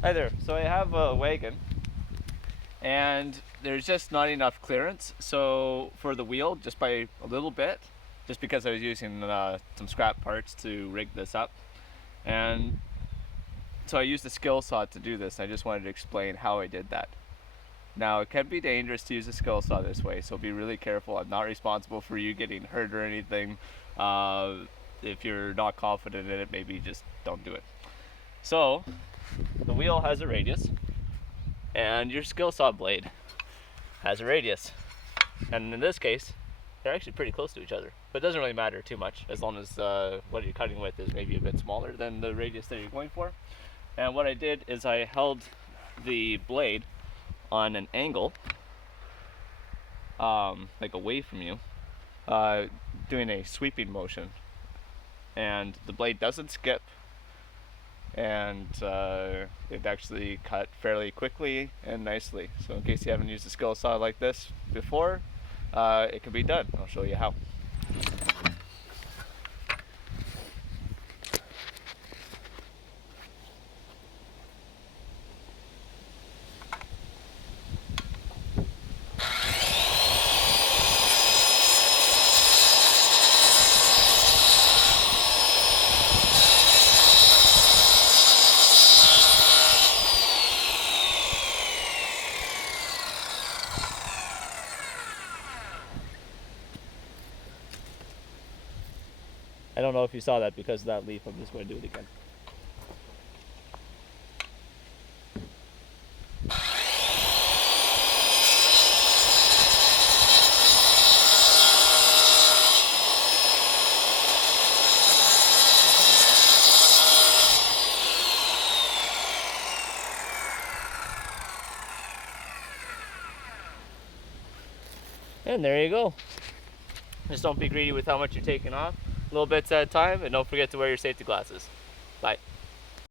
Hi there. So I have a wagon and there's just not enough clearance. So for the wheel, just by a little bit, just because I was using some scrap parts to rig this up. And so I used a skill saw to do this. I just wanted to explain how I did that. Now it can be dangerous to use a skill saw this way, so be really careful. I'm not responsible for you getting hurt or anything. If you're not confident in it, maybe just don't do it. So the wheel has a radius, and your skill saw blade has a radius. And in this case, they're actually pretty close to each other. But it doesn't really matter too much as long as what you're cutting with is maybe a bit smaller than the radius that you're going for. And what I did is I held the blade on an angle, like away from you, doing a sweeping motion. And the blade doesn't skip, and it actually cut fairly quickly and nicely. So in case you haven't used a skill saw like this before, it can be done. I'll show you how. I don't know if you saw that because of that leaf. I'm just going to do it again. And there you go. Just don't be greedy with how much you're taking off. Little bits at a time, and don't forget to wear your safety glasses. Bye.